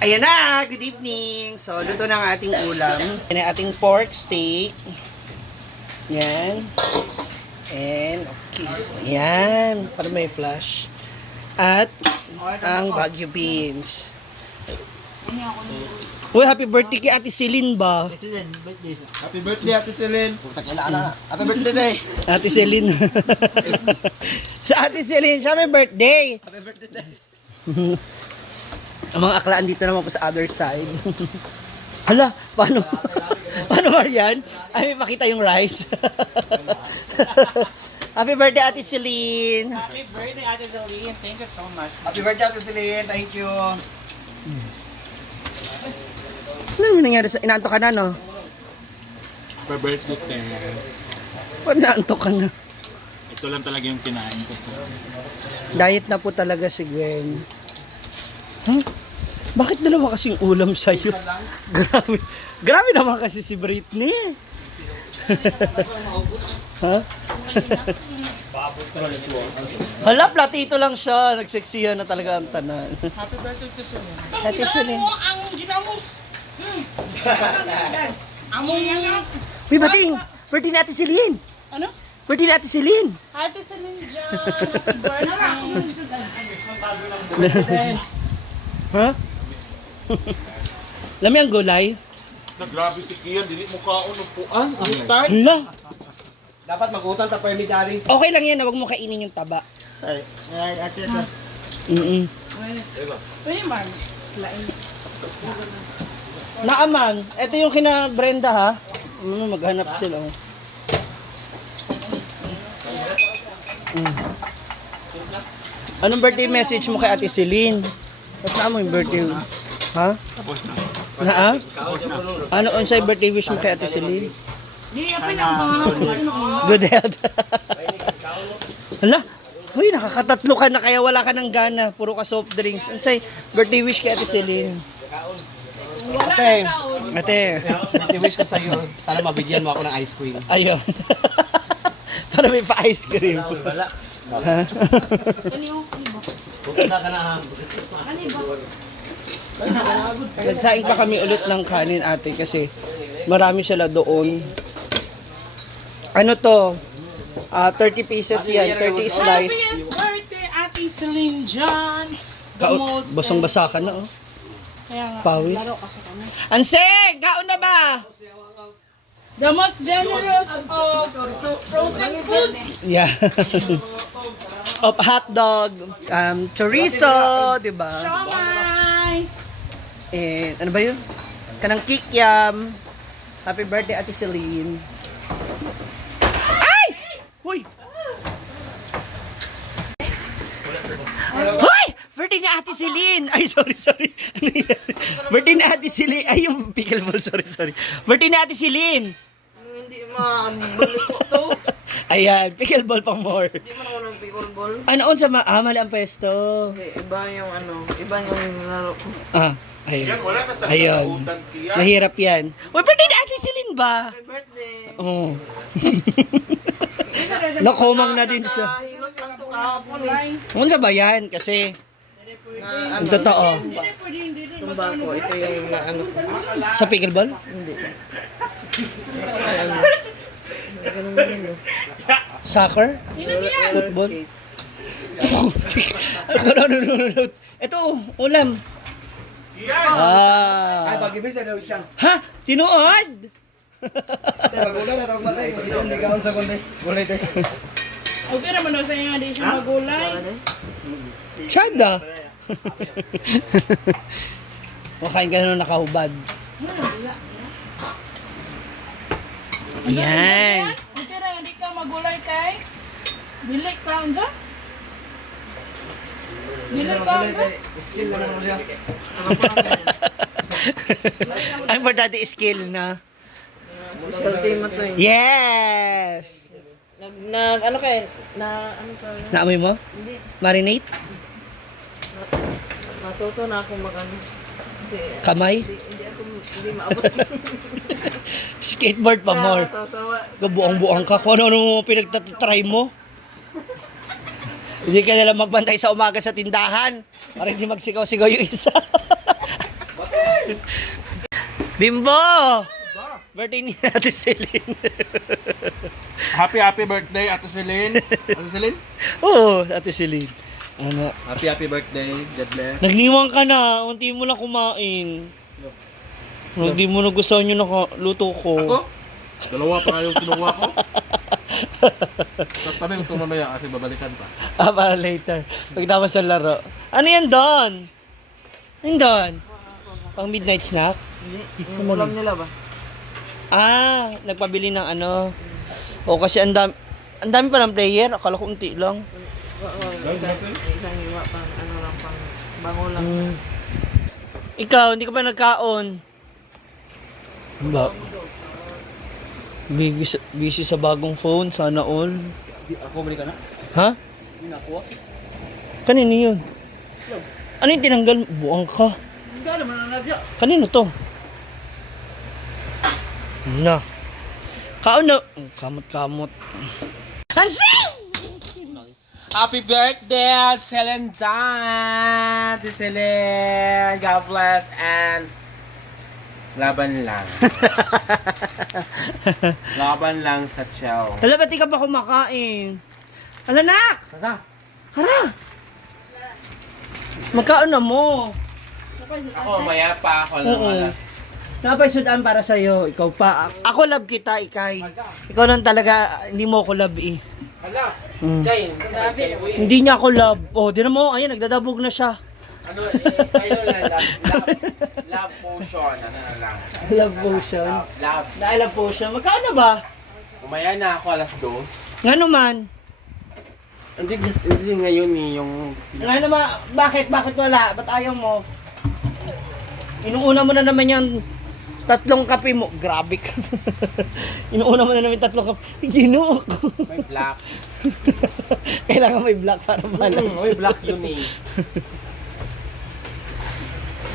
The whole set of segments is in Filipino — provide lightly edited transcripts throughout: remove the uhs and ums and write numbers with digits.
Ayan na, good evening. So, luto na ang ating ulam. Ayan ang ating pork steak. Yan. And, okay. Yan, para may flash. At, ang Baguio beans. Uy, happy birthday kay Ate Celine ba? Happy birthday, Ate Celine. Happy birthday! Ate Celine. Sa Ate Celine, siya may birthday. Happy birthday! Ang mga aklaan dito naman po sa other side. Hala, paano? Paano Marian? Ay, makita yung rice. Happy birthday, Ate Celine. Happy birthday, Ate Celine. Thank you so much. Happy birthday, Ate Celine. Thank you. Ano yung nangyari sa... Inaantok ka na, no? Happy birthday, Ten. Paano naantok ka na? Ito lang talaga yung kinain ko po. Diet na po talaga si Gwen. Huh? Bakit dalawa kasing ulam sa'yo? Grabe. Grabe naman kasi si Britney. Ha? Hala, platito lang siya. Nagseksiyan na talaga ang tanan. Happy birthday to Celine. Ate Celine. Ang ginamos. Among yan. Uy, bating! Birthday ni Ate Celine! Ano? Birthday ni Ate Celine! Ate Celine dyan. Happy birthday. Ha? Lami ang gulay? Grabe si Kian, dili mo kaon ng puan. Utay. Hala! Dapat mag-utang ta permidari. Okay lang yan, huwag mo kainin yung taba. Ay, ate, ate. Pwede man. Lain. Naaman, ito yung kina Brenda ha. Maghanap sila. Anong birthday message mo kay Ate Celine? Ba't na mo yung birthday? Ha? Na ah? Ano unsay birthday wish mo kay Ate Celine? Di, apin ang mga. Good health. Hala, huy, nakakatatlo ka na kaya wala ka ng gana. Puro ka soft drinks. Unsay birthday wish kay Ate Celine? Ate, Ate, i-wish ko sa'yo, sana mabigyan mo ako ng ice cream. ayun. Para may pa-ice cream. Ha? Nagsaing pa kami ulit ng kanin ate kasi marami sila doon. Ano to? 30 pieces yan, 30 slice. Happy birthday, Ate Celine dyan. The most. Basang-basa ka na oh. Kaya nga, Pawis. laro kasi kami. Anseng! Kaon na ba? The most generous of frozen foods. Yeah. Of hot dog, chorizo, di ba? Siomay. And ano ba yun? Kanang kikiam. Happy birthday, Ate Celine. Ay! Hoy! Hoy! Birthday ni Ate Celine! Ay, sorry. Ano yan? Birthday ni Ate Celine. Ay, yung pickleball. Sorry. Birthday ni Ate Celine. Hindi mabalik ko to. Ayan, pickleball pang more. Hindi mo naman ng pickleball. Ano, unsa mali ang pesto? Iba yung iba yung nilaro ko. Ah, ayun. Kian, wala ka sa Ayun. kautan, Kian. Mahirap yan. Uy, birthday ni Ate Celine ba? Happy birthday. Oo. Nakomang na din siya. Hilot lang to kahapon eh. Unsa ba yan? Kasi, Na ang totoo. tumba ko. Ito yung Sa pickleball? Ganun ganun no. Soccer? Football? No. Ito, ulam. Kian! Ay, Ah. pag-ibig sa daw siya. Ha? Tinuod? Ate, mag-ulan na daw ba kayo? Hindi ka sa kundi. Gulay tayo. Okay naman daw sa inyo nga di siya magulay. Chada. Makain ka na nung nakahubad. Yan. Okay na, hindi ka magulay kay. Dili ka unsa? Dili ka unsa? Skill na naman siya. Ang importante skill na. Special team to eh. Yes! Ano kaya? Ano ka? Naamoy mo? Hindi. Marinate? Matuto na ako mag-ano. Kasi Kamay? hindi maabot. Skateboard pa more. Tasawa. Kabuang-buang ka. Kung ano pinagtatry mo. Hindi ka nalang magbantay sa umaga sa tindahan para hindi magsigaw-sigaw yung isa. Bimbo! Birthday ni Ate Celine. Happy birthday, Ate Celine. Ate Celine? Oo, Ate Celine. Ano? Happy birthday. God bless. Nagliwang ka na. Unti mo lang kumain. Hindi mo nagustuhan yung luto ko. Ako? Dalawa pa nga yung kinuha ko. Sabi ko ito mamaya kasi babalikan pa. Para later. Pagtapos sa laro. Ano yan, Don? Ano Don? Pang midnight snack? Yung ulam nila ba? Ah, nagpabili ng ano. O kasi ang dami pa ng player. Akala ko unti lang. Isang iwa pang ano lang pang bango lang. Ikaw, hindi ka pa nagkaon. Ba? Busy sa bagong phone. Sana all. Ako balik ka na? Ha? Hindi na ako. Kanino yun? Ano yung tinanggal? Buang ka. Hindi naman na nadya. Kanino to? Na. Kaon na. Kamot-kamot. Hansing! Happy birthday, Celine Dan! Celine! God bless and laban lang. Laban lang sa chow. Hala, ba't di ka pa kumakain? Hala, nak! Tara! Hara! Magkaon na mo. Ako, maya pa ako lang Oo. alas. Napay sudan para sa'yo. Ikaw pa. Ako love kita, Ikay. Ikaw lang talaga, hindi mo ako love eh. Hala! Mm. Jay, sabi, Hindi niya ako love. Oh, di na mo. Ayan, nagdadabog na siya. ano, kayo lang, love potion, ano na lang. Love potion. Love. Love potion. Magkaon na ba? Umaya na ako alas 2. Nga naman. Hindi ngayon eh, yung... Nga naman. Bakit? Bakit wala? Ba't ayaw mo? Inuuna mo na naman yung 3 kape mo. Grabe ka. Inuuna mo na naman 3 kape. Ginoo ko. May black. Kailangan may black para balance. May black yun eh.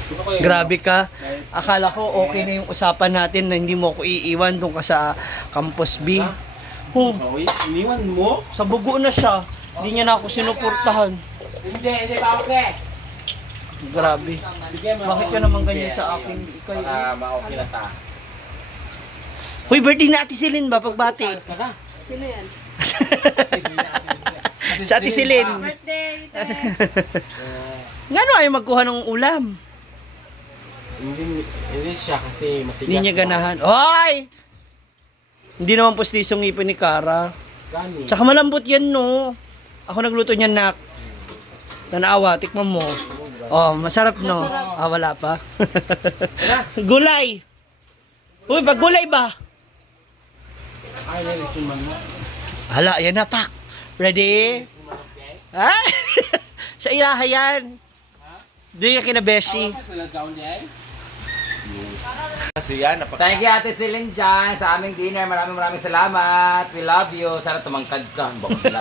Gusto ko yun. Grabe ka. Akala ko okay na yung usapan natin na hindi mo ako iiwan doon ka sa Campus B. Oh, Uy, iniwan mo? sa bugo na siya. Hindi niya na ako sinuportahan. Hindi pa ako eh. Grabe. Bakit ka naman ganyan sa akin? Ikay, Para ma-okay na ta. Hoy, birthday na Ate Celine ba? Pagbati. Sino yan? Sa Ate Celine. Birthday, te. Nga no ay magkuha ng ulam. Hindi siya kasi matigas. Hindi niya ganahan. Hoy! Hindi naman pustisong ngipin ni Kara. Gani. Tsaka malambot yan, no? Ako nagluto niyan, nak. Tanawa, tikman mo. Oh, masarap, no? Ah, wala pa. Gulay! Uy, pag gulay ba? Ay, nalikuman mo. Hala, yan na, pak. Ready? Ha? Sa ilaha yan. Doon yung kinabeshi. Kasi yan, Thank you, Ate Celine dyan sa aming dinner. Maraming salamat. We love you. Sana tumangkad ka. Bakit